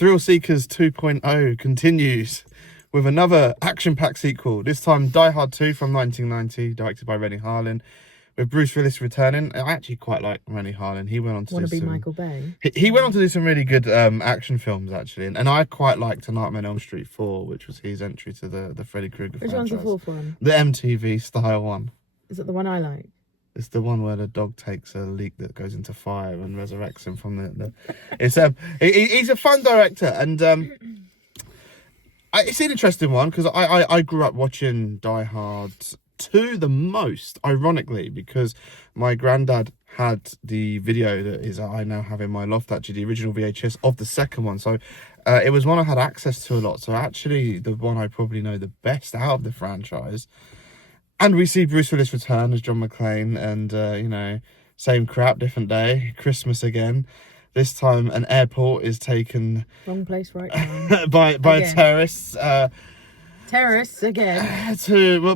Thrill Seekers 2.0 continues with another action-packed sequel. This time, Die Hard 2 from 1990, directed by Renny Harlin, with Bruce Willis returning. I actually quite like Renny Harlin. He went on to Michael Bay. He went on to do some really good action films, actually. And I quite liked A Nightmare on Elm Street 4, which was his entry to the Freddy Krueger franchise. Which one's the fourth one? The MTV style one. Is it the one I like? It's the one where the dog takes a leak that goes into fire and resurrects him from the... It's he's a fun director, and it's an interesting one because I grew up watching Die Hard 2 the most, ironically, because my granddad had the video that I now have in my loft, actually, the original VHS of the second one. So it was one I had access to a lot. So actually the one I probably know the best out of the franchise. And we see Bruce Willis return as John McClane, and, same crap, different day, Christmas again. This time an airport is taken... Wrong place, right time. by terrorists. Terrorists again.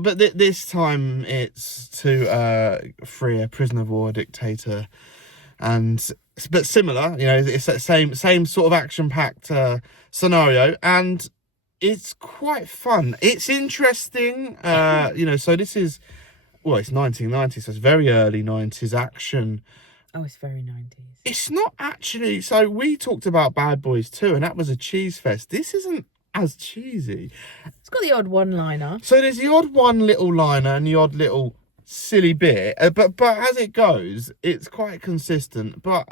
But this time it's to free a prisoner of war dictator. But similar, it's that same sort of action-packed scenario, and... it's quite fun. It's interesting. So this is, it's 1990, so it's very early 90s action. Oh, it's very 90s. It's not actually. So we talked about Bad Boys 2, and that was a cheese fest. This isn't as cheesy. It's got the odd one-liner. So there's the odd one little liner and the odd little silly bit. But as it goes, it's quite consistent. But,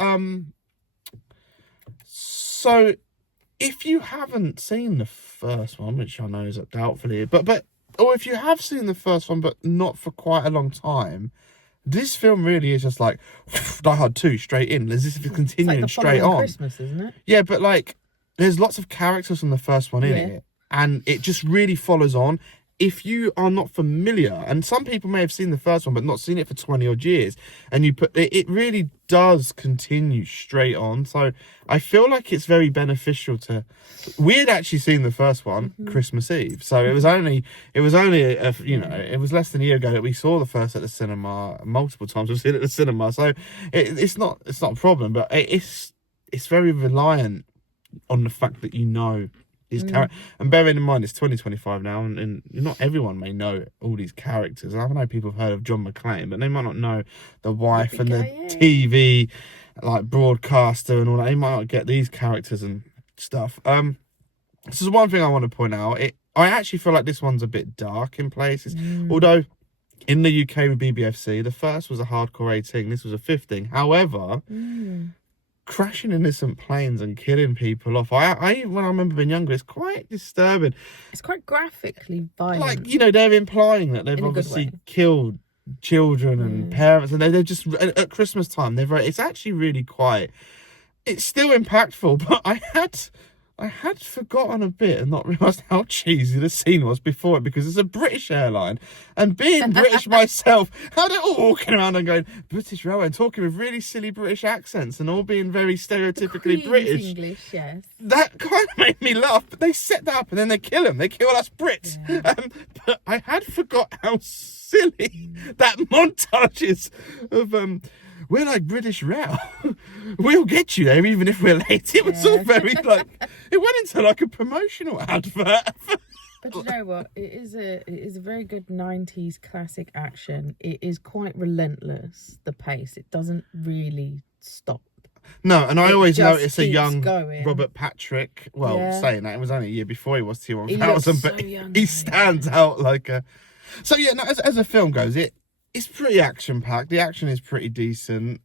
so... if you haven't seen the first one, which I know is doubtfully, or if you have seen the first one but not for quite a long time, this film really is just like Die Hard 2 straight in. This is continuing like straight on. Christmas, isn't it? Yeah, but there's lots of characters from the first one in it, and it just really follows on. If you are not familiar, and some people may have seen the first one but not seen it for 20 odd years, and you put it really does continue straight on. So I feel like it's very beneficial to... we had actually seen the first one Christmas Eve, so it was only it was less than a year ago that we saw the first at the cinema. Multiple times we've seen it at the cinema, so it's not a problem, but it's very reliant on the fact that these characters. And bearing in mind it's 2025 now, and not everyone may know all these characters. I know people have heard of John McClane, but they might not know the wife and the TV broadcaster and all that. They might not get these characters and stuff. This is one thing I want to point out. I actually feel like this one's a bit dark in places. Although in the UK with BBFC, the first was a hardcore 18, this was a 15. However, crashing innocent planes and killing people off. I when I remember being younger, it's quite disturbing. It's quite graphically violent. They're implying that they've obviously killed children and parents, and they're just at Christmas time. It's actually really it's still impactful, but I had forgotten a bit and not realised how cheesy the scene was before it, because it's a British airline, and being British myself, how they're all walking around and going British Railway and talking with really silly British accents and all being very stereotypically British English, yes. That kind of made me laugh, but they set that up and then they kill him. They kill us Brits. Yeah. But I had forgot how silly that montage is of we're like British Rail. We'll get you there even if we're late. It was all very it went into a promotional advert. But you know what? It is a very good 90s classic action. It is quite relentless, the pace. It doesn't really stop. No, and I always notice a young going. Robert Patrick. Well, saying that, it was only a year before he was T-1000, but so young, he stands out like a... So yeah, no, as a film goes, it's pretty action-packed. The action is pretty decent.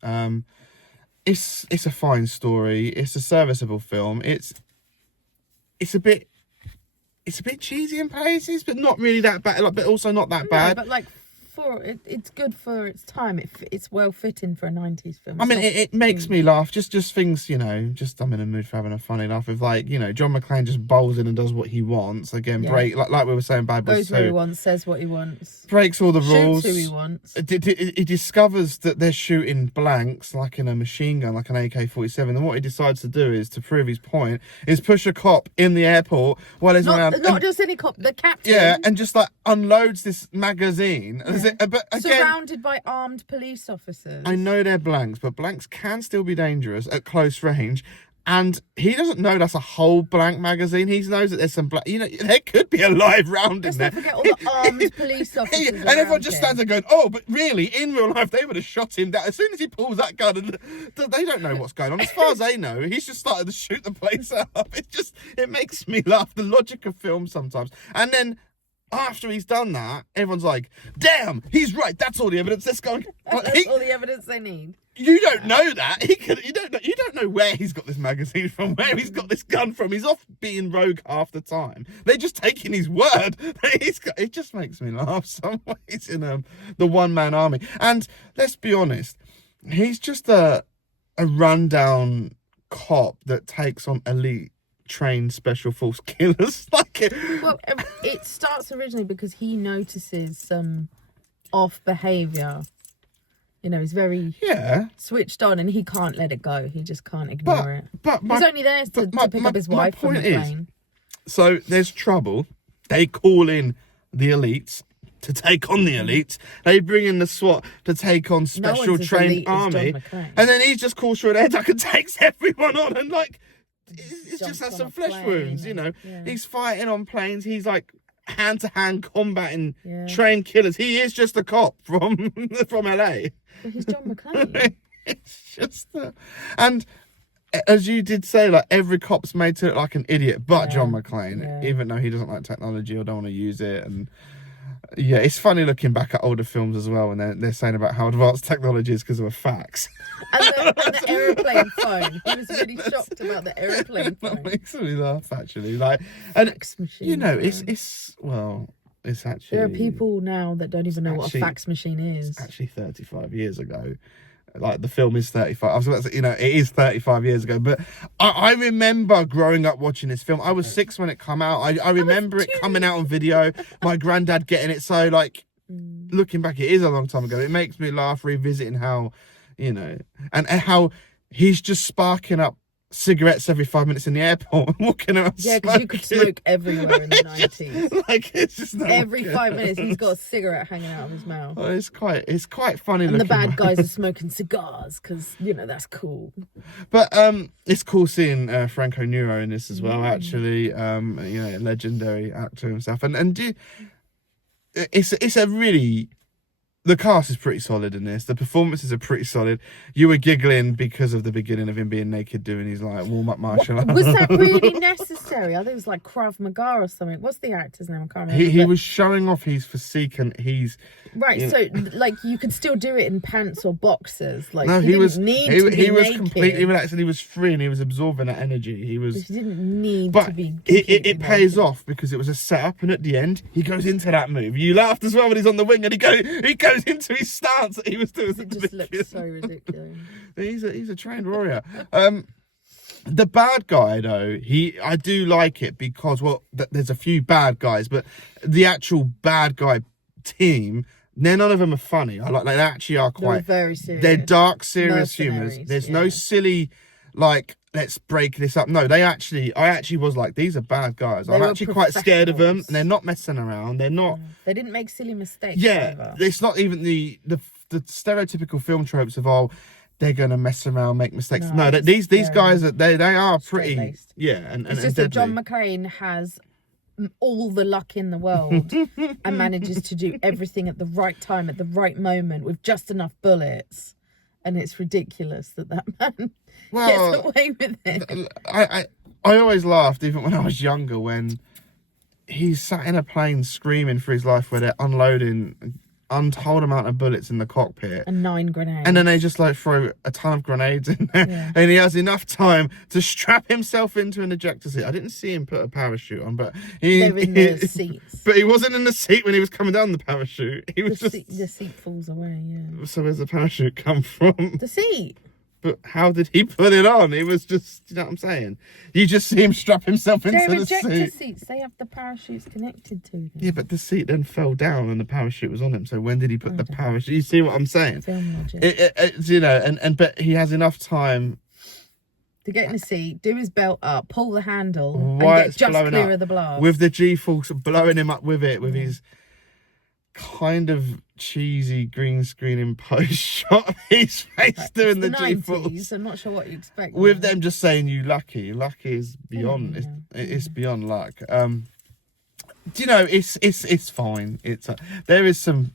It's a fine story. It's a serviceable film. It's a bit cheesy in places, but not really that bad. But also not that bad. But it's good for its time. It's well fitting for a 90s film. I mean, it makes me laugh. Just things, just I'm in a mood for having a funny laugh. If John McClane just bowls in and does what he wants. Again, like we were saying, Bad Boys 2. Goes where he wants, says what he wants. Breaks all the rules. Shoots who he wants. He discovers that they're shooting blanks, like in a machine gun, like an AK-47. And what he decides to do is, to prove his point, is push a cop in the airport while he's around. Not just any cop, the captain. Yeah, and just unloads this magazine. Yeah. But again, surrounded by armed police officers. I know they're blanks, but blanks can still be dangerous at close range. And he doesn't know that's a whole blank magazine. He knows that there's some blank. You know, there could be a live round in there. Let's not forget all the armed police officers. And everyone just stands there going, "Oh, but really, in real life, they would have shot him down as soon as he pulls that gun." And they don't know what's going on. As far as they know, he's just started to shoot the place up. It makes me laugh. The logic of film sometimes. And then after he's done that, everyone's like, "Damn, he's right. That's all the evidence." Let's go. That's all the evidence they need. You don't know that. You don't know where he's got this magazine from, where he's got this gun from. He's off being rogue half the time. They're just taking his word. It just makes me laugh some ways in the one-man army. And let's be honest, he's just a rundown cop that takes on elite trained special force killers. Well, it starts originally because he notices some off behaviour. You know, he's very switched on, and he can't let it go. He just can't ignore it. But he's only there to pick up his wife from the plane. So there's trouble. They call in the elites to take on the elites. They bring in the SWAT to take on special trained army. And then he just calls for an air duck and takes everyone on. And it just has some flesh wounds, you know. Yeah. He's fighting on planes. He's like hand-to-hand combating trained killers. He is just a cop from LA. Well, he's John McClane. It's just and as you did say, like, every cop's made to look like an idiot but John McClane, even though he doesn't like technology or don't want to use it. And it's funny looking back at older films as well, and they're saying about how advanced technology is because of a fax. And the aeroplane phone. He was really shocked about the aeroplane phone. That makes me laugh, actually. Fax machine. You know, it's actually... There are people now that don't even know what a fax machine is. It's actually 35 years ago. Like, the film is 35. I was about to say, you know, it is 35 years ago. But I remember growing up watching this film. I was 6 when it came out. I remember it coming out on video. My granddad getting it. So, like, looking back, it is a long time ago. It makes me laugh revisiting how, you know, and how he's just sparking up cigarettes every 5 minutes in the airport and walking around because you could smoke everywhere in the 90s. It's just every 5 minutes he's got a cigarette hanging out of his mouth. Oh, it's quite funny. And the bad guys are smoking cigars because, you know, that's cool. But it's cool seeing Franco Nero in this as well, actually. You know, legendary actor and stuff. It's a really... The cast is pretty solid in this. The performances are pretty solid. You were giggling because of the beginning of him being naked doing his warm-up martial arts. Was that really necessary? I think it was like Krav Maga or something. What's the actor's name? I can't remember. He was showing off his physique and he's... Right, so like you could still do it in pants or boxers. Like, no, he was completely relaxed, and he was free, and he was absorbing that energy. He didn't need to be. It pays off because it was a setup, and at the end he goes into that move. You laughed as well when he's on the wing, and he goes into his stance that he was doing. It just looks so ridiculous. He's a trained warrior. The bad guy, though, I do like it because, well, there's a few bad guys, but the actual bad guy team, none of them are funny. I like they actually are quite... They're very serious. They're dark, serious humours. There's no silly, like, let's break this up. No, I actually was like, these are bad guys. I'm actually quite scared of them, and they're not messing around. They're not... They didn't make silly mistakes. Yeah, either. It's not even the stereotypical film tropes of, oh, they're going to mess around, make mistakes. No, these guys, they are pretty... Yeah, and it's just that John McClane has all the luck in the world and manages to do everything at the right time, at the right moment, with just enough bullets. And it's ridiculous that man gets away with it. I always laughed, even when I was younger, when he sat in a plane screaming for his life where they're unloading untold amount of bullets in the cockpit and 9 grenades, and then they just like throw a ton of grenades in there, and he has enough time to strap himself into an ejector seat. I didn't see him put a parachute on, but they're in the seats. But he wasn't in the seat when he was coming down the parachute. He was the seat falls away. So where's the parachute come from? The seat. But how did he put it on? It was just, you know what I'm saying? You just see him strap himself into the seat. They're ejector seats. They have the parachutes connected to them. Yeah, but the seat then fell down and the parachute was on him. So when did he put the parachute? You see what I'm saying? Film logic. It's, you know, but he has enough time to get in the seat, do his belt up, pull the handle, and get just clear of the blast. With the G-force blowing him up with it, with his... kind of cheesy green screen in post shot his face doing the G-force. I'm not sure what you expect. With them just saying you lucky. Lucky is beyond. It's beyond luck. Do you know? It's fine. There is some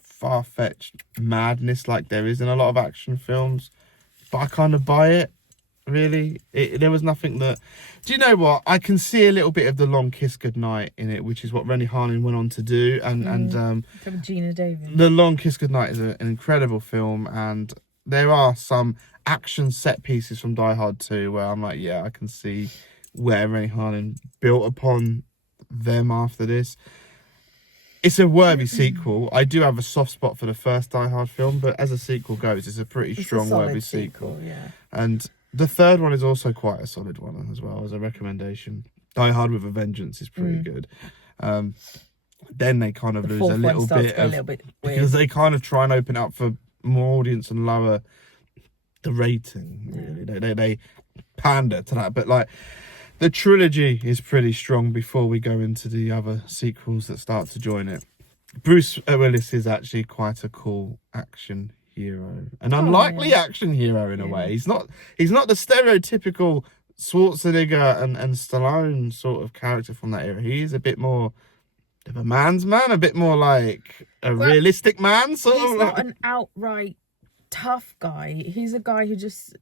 far-fetched madness like there is in a lot of action films, but I kind of buy it. Really, there was nothing that. Do you know what? I can see a little bit of The Long Kiss Goodnight in it, which is what Renny Harlin went on to do, and Gina Davis. The Long Kiss Goodnight is an incredible film, and there are some action set pieces from Die Hard 2 where I'm like, yeah, I can see where Renny Harlin built upon them after this. It's a worthy sequel. I do have a soft spot for the first Die Hard film, but as a sequel goes, it's a pretty strong, worthy sequel. Yeah. And the third one is also quite a solid one as well, as a recommendation. Die Hard with a Vengeance is pretty good. Then they kind of lose a little bit because they kind of try and open up for more audience and lower the rating. Really, they pander to that, but like. The trilogy is pretty strong before we go into the other sequels that start to join it. Bruce Willis is actually quite a cool action hero. An unlikely action hero in a way. He's not the stereotypical Schwarzenegger and Stallone sort of character from that era. He is a bit more of a man's man, a bit more like a realistic man. He's not an outright tough guy. He's a guy who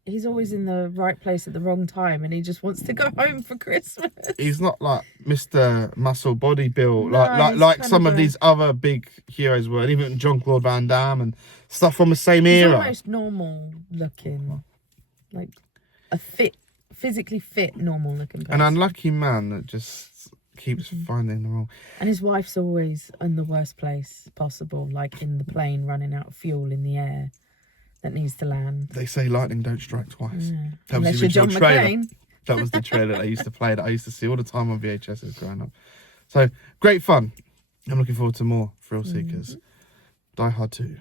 he's always in the right place at the wrong time, and he just wants to go home for Christmas. He's not like Mr. Muscle Body Bill, like some of these other big heroes were, and even Jean-Claude Van Damme and stuff from the same era. He's almost normal looking, like a physically fit, normal looking person. An unlucky man that just keeps finding the wrong. And his wife's always in the worst place possible, like in the plane running out of fuel in the air. That needs to land. They say lightning don't strike twice. Yeah. That was the original trailer. That was the trailer they used to play that I used to see all the time on VHS growing up. So great fun. I'm looking forward to more Thrill Seekers. Die Hard 2.